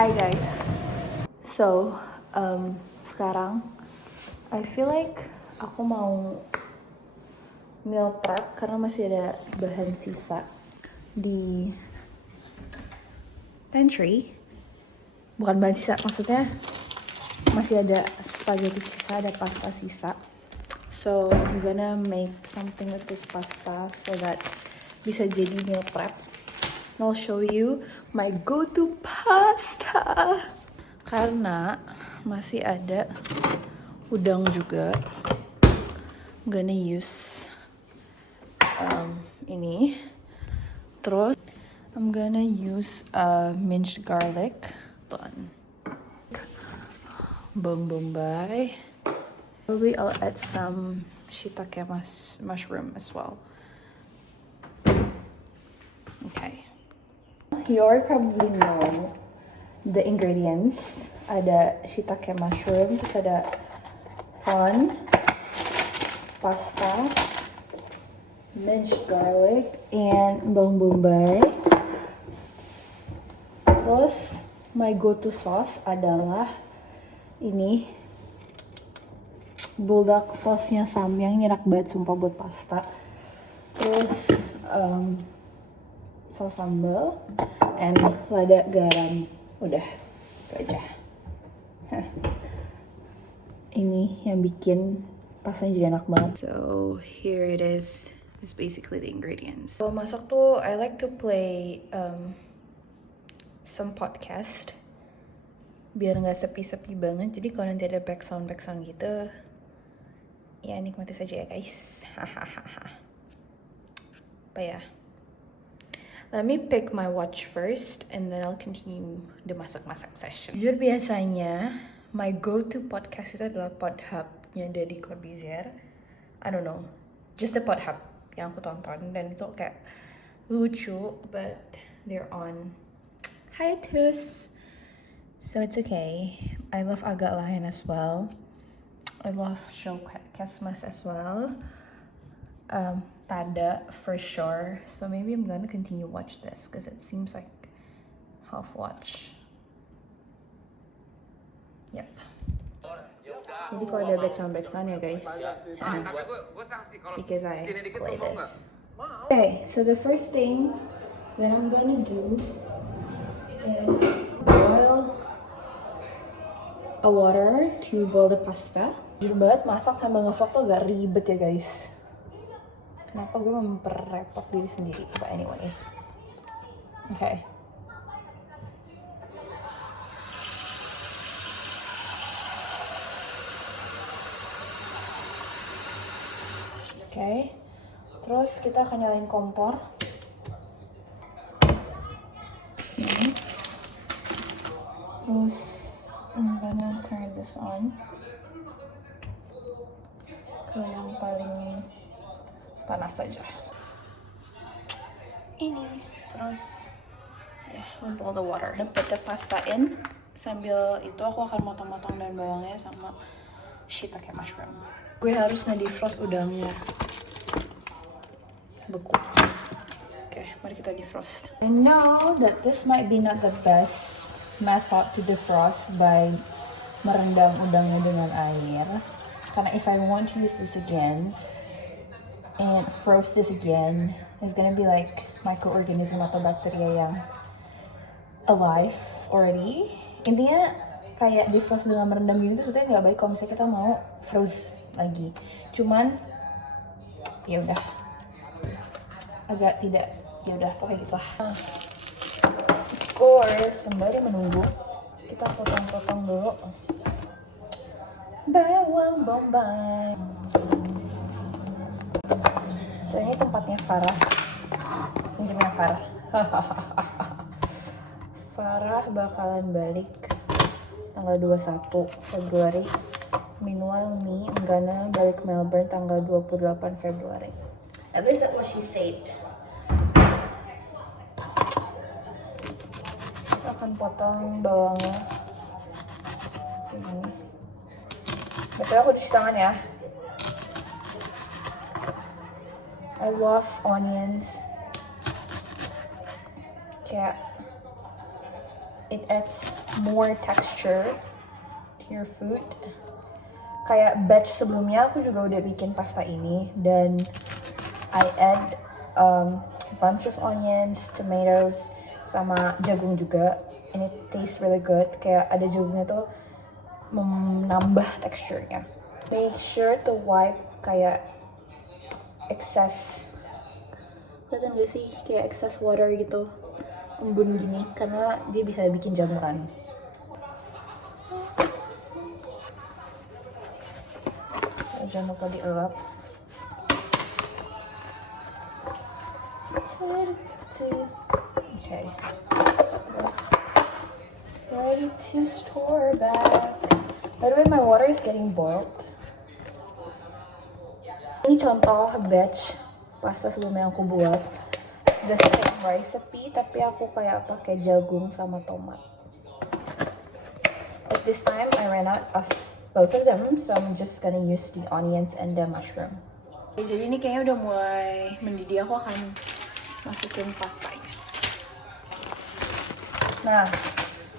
Hi guys. So, sekarang I feel like aku mau meal prep karena masih ada bahan sisa di pantry. Bukan bahan sisa, maksudnya masih ada spaghetti sisa, ada pasta sisa. So, I'm gonna make something with this pasta so that bisa jadi meal prep. And I'll show you my go-to pasta. Karena masih ada udang juga. I'm gonna use ini. Terus I'm gonna use minced garlic. Bawang bombay. Probably I'll add some shiitake mushroom as well. Okay. You already probably know the ingredients. Ada shiitake mushroom, terus ada prawn, pasta, minced garlic, and bawang bombay. Terus my go-to sauce adalah ini bulldog sauce-nya Samyang, ini enak banget sumpah buat pasta. Terus saus sambal and lada garam. Udah, itu aja. Ini yang bikin pastanya jadi enak banget. So here it is. It's basically the ingredients. Kalau masak tuh I like to play some podcast biar nggak sepi-sepi banget. Jadi kalau nanti ada background gitu, ya nikmati saja ya guys. Hahaha. Apa ya? Let me pick my watch first and then I'll continue the masak-masak session. Jujur biasanya my go-to podcast itu adalah Podhub-nya Deddy Corbuzier. I don't know, just the Podhub yang aku tonton dan itu kayak lucu, but they're on hiatus, so it's okay. I love Agak Lain as well. I love Show Kesmas as well. Tada for sure. So maybe I'm gonna continue watch this because it seems like half watch. Yep. Jadi kalau ada background ya guys, because I play this. Okay, so the first thing that I'm gonna do is boil a water to boil the pasta. Jujur banget masak sambil ngevlog tuh agak ribet ya guys. Kenapa gue memperrepot diri sendiri? But anyway. Okay. Okay. Terus kita akan nyalain kompor. Terus I'm gonna turn this on ke yang paling panas saja. Ini. Terus we boil the water. Put the pasta in. Sambil itu aku akan motong-motong daun bawangnya sama shiitake mushroom. Gue harus nge-defrost udangnya. Beku. Oke, mari kita defrost. I know that this might be not the best method to defrost by merendam udangnya dengan air. Karena if I want to use this again and frost this again, it's gonna be like microorganism atau bakteria yang alive already. Intinya kayak defrost dengan merendam gini tuh sebetulnya nggak baik kalau misalnya kita mau froze lagi. Cuman ya udah agak tidak, ya udah pokoknya gitu lah. Of course, sembari menunggu kita potong-potong dulu bawang bombay. So, ini tempatnya Farah. Pinjamnya Farah. Farah bakalan balik tanggal 21 Februari. Meanwhile, me, I'm gonna balik ke Melbourne tanggal 28 Februari. At least that's what she said. Kita akan potong bawangnya. Ini. Betul aku cuci tangan ya. I love onions. Kayak it adds more texture to your food. Kayak batch sebelumnya aku juga udah bikin pasta ini, dan I add bunch of onions, tomatoes, sama jagung juga, and it tastes really good. Kayak ada jagungnya tuh menambah teksturnya. Make sure to wipe kayak excess, kelihatan gak sih kayak excess water gitu, embun gini, karena dia bisa bikin jamuran. So jangan lupa dielap. Okay, terus ready to store back. By the way, my water is getting boiled. Ini contoh batch pasta sebelumnya yang aku buat. The same recipe, tapi aku kayak pakai jagung sama tomat. But this time I ran out of both of them, so I'm just gonna use the onions and the mushroom. Oke, jadi ini kayaknya udah mulai mendidih. Aku akan masukin pastanya. Nah,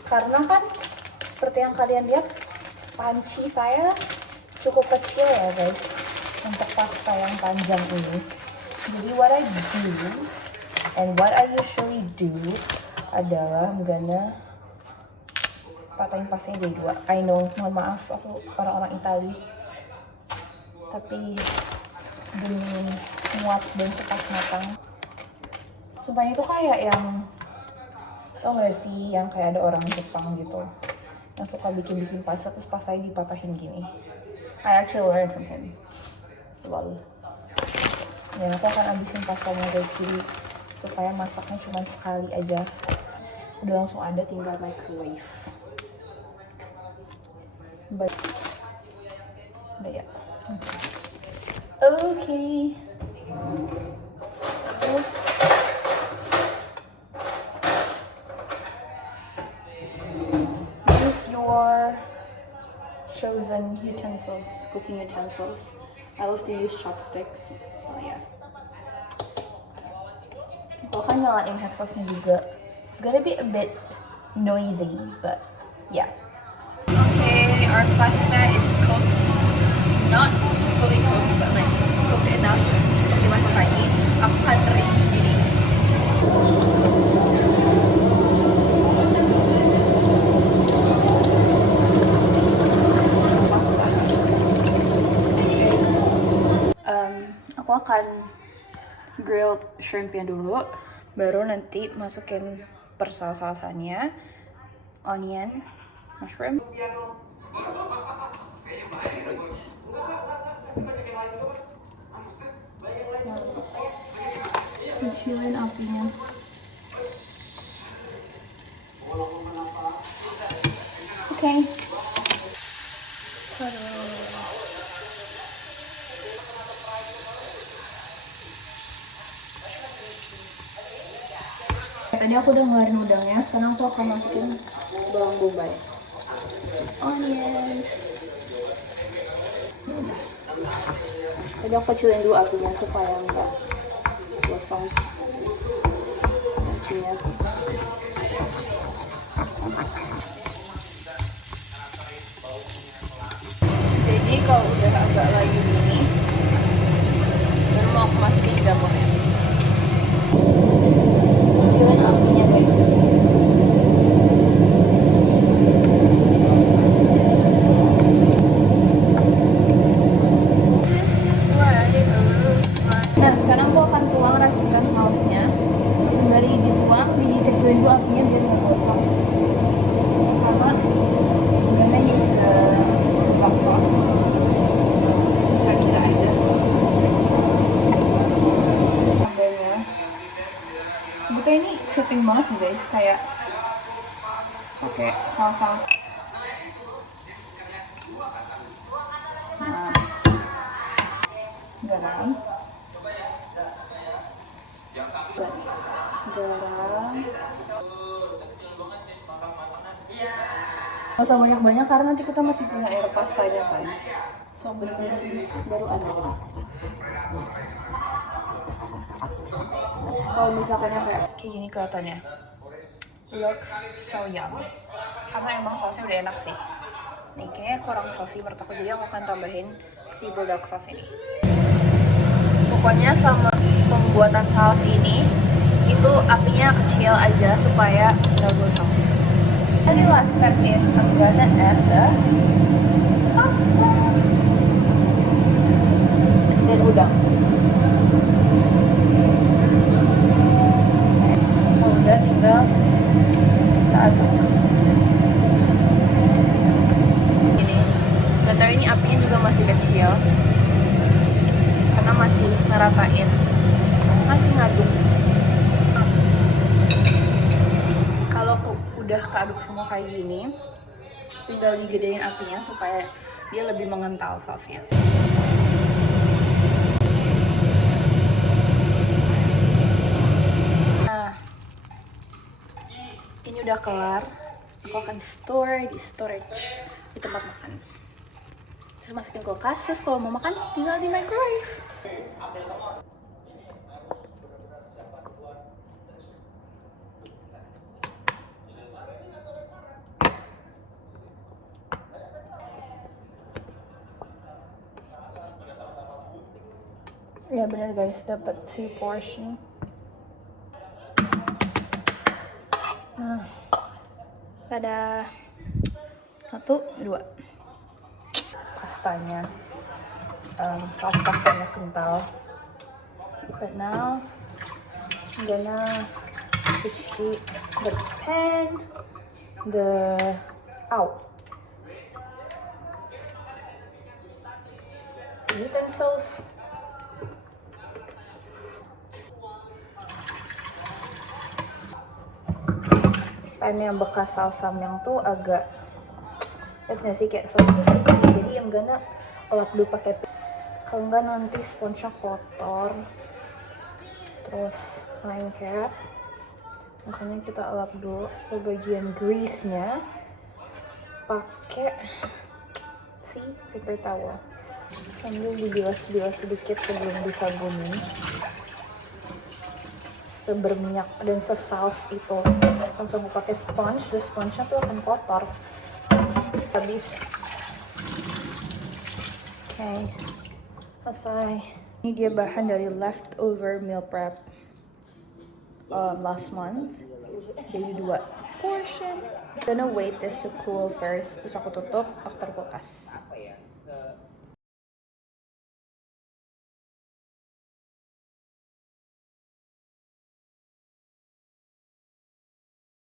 karena kan seperti yang kalian lihat, panci saya cukup kecil ya guys untuk pasta yang panjang ini. Jadi what I do and what I usually do adalah I'm gonna patahin pastanya jadi dua. I know, mohon maaf, aku orang-orang Itali, tapi demi muat dan cepat matang. Sumpah itu kayak yang, tau gak sih, yang kayak ada orang Jepang gitu yang suka bikin pasta terus pastanya dipatahin gini. I actually learned from him. Lol. Ya, aku akan habisin pastanya guys, jadi supaya masaknya cuma sekali aja. Udah langsung ada, tinggal microwave. Udah ya. Okay. Terus use your chosen utensils, cooking utensils. I love to use chopsticks, so yeah. Aku akan nyalain exhaustnya juga. It's gonna be a bit noisy, but yeah. Okay, our pasta is cooked. Not fully cooked, but like cooked enough untuk dimasak lagi. Aku akan rinse ini. Pasta. Aku akan grilled shrimpnya dulu, baru nanti masukin persausannya, onion, mushroom. Kecilin apinya. Okay. Tadi aku udah ngeluarin udangnya, sekarang aku akan masukin bawang bombay, onion. Tadi aku kecilin dulu apinya supaya enggak gosong apinya. Jadi kalau udah agak layu gini, baru mau aku masukin jamurnya. Kecilin apinya guys. Nah, sekarang aku akan tuang racikan sausnya. Sembari dituang, dikecilin dulu apinya biar nggak gosong. Pertama, I'm gonna use the hot sauce. Kita aja. Sambalnya. Sebetulnya ini shopping banget sih guys, kayak pakai saus-saus. Nah, garam. Gak usah banyak-banyak karena nanti kita masih punya air pastanya kan. So bener-bener baru ada. Kalau misalkan kayak gini kelihatannya. looks so yum. Karena emang sausnya udah enak sih. Nih kayaknya kurang saucy menurut aku, jadi aku akan tambahin si bulldog sauce ini. Pokoknya sama pembuatan saus ini itu apinya kecil aja supaya nggak gosong. Jadi last step is I'm gonna add the pasta dan udang. Udah tinggal kita aduk. Ini, gak tahu ini apinya juga masih kecil karena masih ngeratain, masih ngaduk. Kalau udah keaduk semua kayak gini, tinggal digedein apinya supaya dia lebih mengental sausnya. Nah, ini udah kelar. Aku akan store di storage di tempat makan. Terus masukin kulkas. Terus kalau mau makan tinggal di microwave. Ya bener guys, dapat 2 portion. Nah, pada 1, 2 pastanya, saus pastanya kental. But now I'm gonna heat the pan, the utensils. Pan yang bekas saus samyang tuh agak, lihat nggak sih, kayak saus jadi I'm gonna lap dulu pakai, kalau nggak nanti sponsnya kotor. Terus lengket, makanya kita lap dulu sebagian grease-nya pakai si paper towel sambil dibilas-bilas sedikit sebelum disabunin. Seberminyak dan sesaus itu langsung aku pakai sponge, dan sponge-nya tuh akan kotor habis. Oke, selesai. Ini dia bahan dari leftover meal prep last month, jadi 2 portion. Gonna wait this to cool first, terus aku tutup, aku taruh kulkas.